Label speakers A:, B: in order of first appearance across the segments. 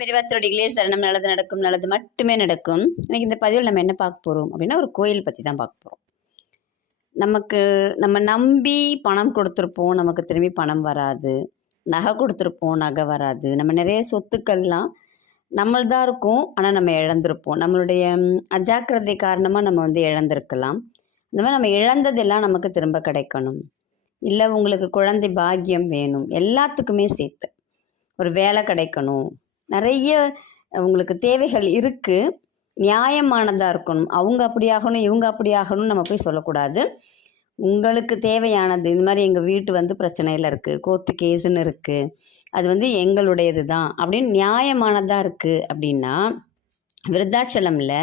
A: பெரியவாத்தோடிகளே சரணம் நல்லது நடக்கும் நல்லது மட்டுமே நடக்கும். இன்னைக்கு இந்த பதிவில் நம்ம என்ன பார்க்க போகிறோம் அப்படின்னா ஒரு கோயில் பற்றி தான் பார்க்க போகிறோம் நமக்கு நம்ம நம்பி பணம் கொடுத்துருப்போம் நமக்கு திரும்பி பணம் வராது. நகை கொடுத்துருப்போம் நகை வராது. நம்ம நிறைய சொத்துக்கள்லாம் நம்மள்தான் இருக்கும் ஆனால் நம்ம இழந்திருப்போம். நம்மளுடைய அஜாக்கிரதை காரணமாக நம்ம வந்து இழந்திருக்கலாம். இந்த மாதிரி நம்ம இழந்ததெல்லாம் நமக்கு திரும்ப கிடைக்கணும். இல்லை உங்களுக்கு குழந்தை பாக்கியம் வேணும். எல்லாத்துக்குமே சேர்த்து. ஒரு வேலை கிடைக்கணும். நிறைய உங்களுக்கு தேவைகள் இருக்குது நியாயமானதாக இருக்கணும். அவங்க அப்படி ஆகணும் இவங்க அப்படி ஆகணும்னு நம்ம போய் சொல்லக்கூடாது. உங்களுக்கு தேவையானது இந்த மாதிரி எங்கள் வீட்டு வந்து பிரச்சனையில் இருக்குது கோர்ட்டு கேஸுன்னு இருக்குது அது வந்து எங்களுடையது தான் அப்படின்னு நியாயமானதாக இருக்குது அப்படின்னா விருத்தாச்சலமில்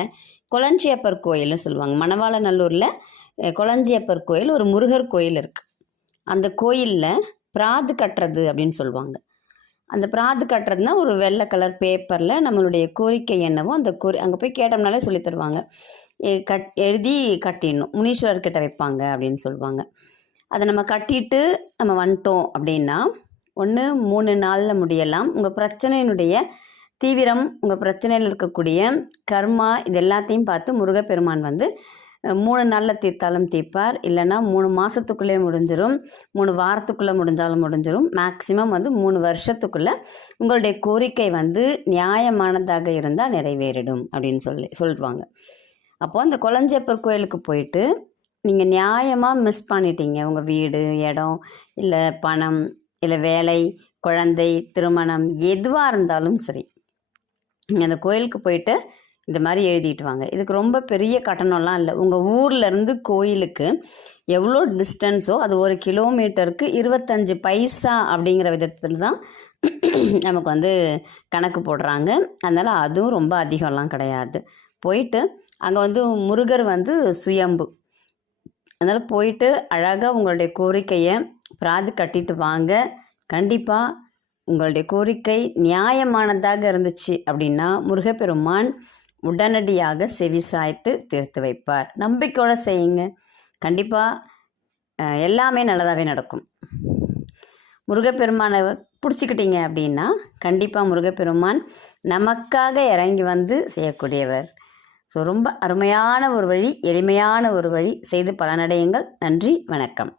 A: கொளஞ்சியப்பர் கோயில்னு சொல்லுவாங்க. மணவாளநல்லூரில் கொளஞ்சியப்பர் கோயில் ஒரு முருகர் கோயில் இருக்குது அந்த கோயிலில் பிராது கட்டுறது அப்படின்னு சொல்லுவாங்க. அந்த பிராது கட்டுறதுனா ஒரு வெள்ளை கலர் பேப்பரில் நம்மளுடைய கோரிக்கை என்னவோ அந்த கோரி அங்கே போய் கேட்டோம்னாலே சொல்லி தருவாங்க. எ- கட் எழுதி கட்டிடணும். முனீஸ்வரர்கிட்ட வைப்பாங்க அப்படின்னு சொல்லுவாங்க. அதை நம்ம கட்டிட்டு நம்ம வந்துட்டோம் அப்படின்னா ஒன்று மூணு நாளில் முடியலாம். உங்கள் பிரச்சனையினுடைய தீவிரம் உங்கள் பிரச்சனையில் இருக்கக்கூடிய கர்மா இது எல்லாத்தையும் பார்த்து முருகப்பெருமான் வந்து மூணு நாளில் தீர்த்தாலும் தீர்ப்பார். இல்லைன்னா மூணு மாதத்துக்குள்ளே முடிஞ்சிடும் மூணு வாரத்துக்குள்ளே முடிஞ்சாலும் முடிஞ்சிடும் மேக்சிமம் வந்து மூணு வருஷத்துக்குள்ளே உங்களுடைய கோரிக்கை வந்து நியாயமானதாக இருந்தால் நிறைவேறிடும் அப்படின்னு சொல்லி சொல்லுவாங்க அப்போது அந்த கொளஞ்சியப்பர் கோயிலுக்கு போயிட்டு நீங்கள் நியாயமாக மிஸ் பண்ணிட்டீங்க. உங்கள் வீடு இடம் இல்லை பணம் இல்லை வேலை குழந்தை திருமணம் எதுவாக இருந்தாலும் சரி. நீங்கள் அந்த கோயிலுக்கு போயிட்டு இந்த மாதிரி எழுதிட்டு வாங்க. இதுக்கு ரொம்ப பெரிய கட்டணம்லாம் இல்லை. உங்கள் ஊர்லேருந்து கோயிலுக்கு எவ்வளோ டிஸ்டன்ஸோ அது ஒரு கிலோமீட்டருக்கு இருபத்தஞ்சு பைசா அப்படிங்கிற விதத்தில் தான் நமக்கு வந்து கணக்கு போடுறாங்க. அதனால் அதுவும் ரொம்ப அதிகம்லாம் கிடையாது. போயிட்டு அங்கே வந்து முருகர் வந்து சுயம்பு. அதனால் போயிட்டு அழகாக உங்களுடைய கோரிக்கையை பிராது கட்டிட்டு வாங்க. கண்டிப்பாக உங்களுடைய கோரிக்கை நியாயமானதாக இருந்துச்சு அப்படின்னா முருகப்பெருமான் உடனடியாக செவிசாய்த்து தீர்த்து வைப்பார். நம்பிக்கையோடு செய்யுங்க. கண்டிப்பாக எல்லாமே நல்லதாகவே நடக்கும். முருகப்பெருமானை பிடிச்சிக்கிட்டீங்க அப்படின்னா கண்டிப்பாக முருகப்பெருமான் நமக்காக இறங்கி வந்து செய்யக்கூடியவர். ஸோ ரொம்ப அருமையான ஒரு வழி எளிமையான ஒரு வழி செய்து பலனடையுங்கள். நன்றி வணக்கம்.